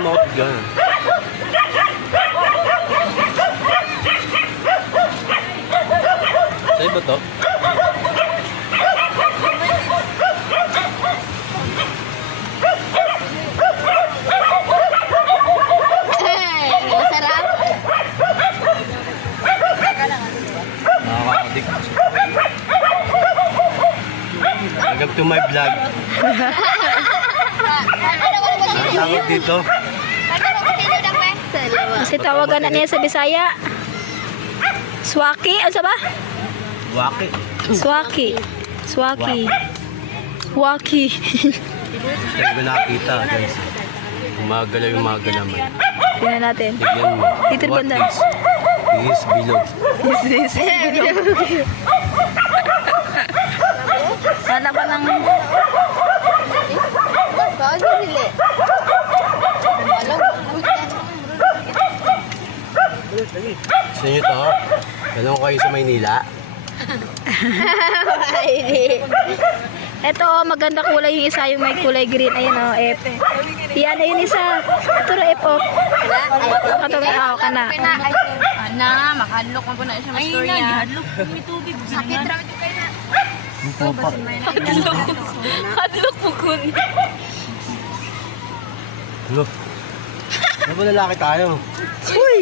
mo ako bigyan. Sa'yo ba to? Masarap. Nakaka-addict. Welcome to my vlog. Ang tawag dito. Kasi tawagan na niya sa Bisaya. Swaki, ano sa ba? Waki. Swaki. Swaki. Waki. Kaya ko nakakita, guys. Umagalaw yung mga galaman. Tingnan natin. Tignan mo. Dito What banda. is below? Hanap ka ng... Bago dili. Gusto nyo to? Tanong kayo sa Maynila? Ito, maganda kulay yung isa, yung may kulay green. Ayun o, F. Yan, ayun isa. Ito na F, oh. Ito may ako ka na. Ana, makadlok mo po na siya mas storya. Sakit raw ito kayo na. Hadlok mo kun. Ano? Ano ba lalaki tayo? Uy!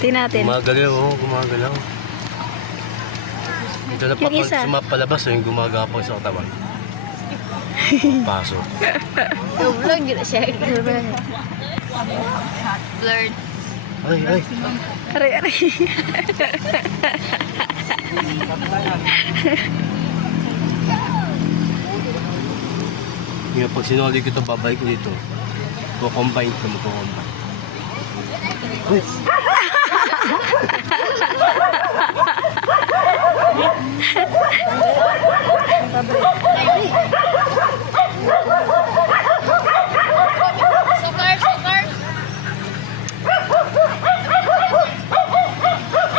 Tingnan natin. Gumagalaw, oh, gumagalaw. Ito na Yung isa. palabas, yung gumagapang sa katawan. Pasok. Vlog yun siya. Blurred. Ay, ay. Aray, aray. Yung pag sinuli ko ito, babay ko dito. Kukombine ko, magkukombine. Uy!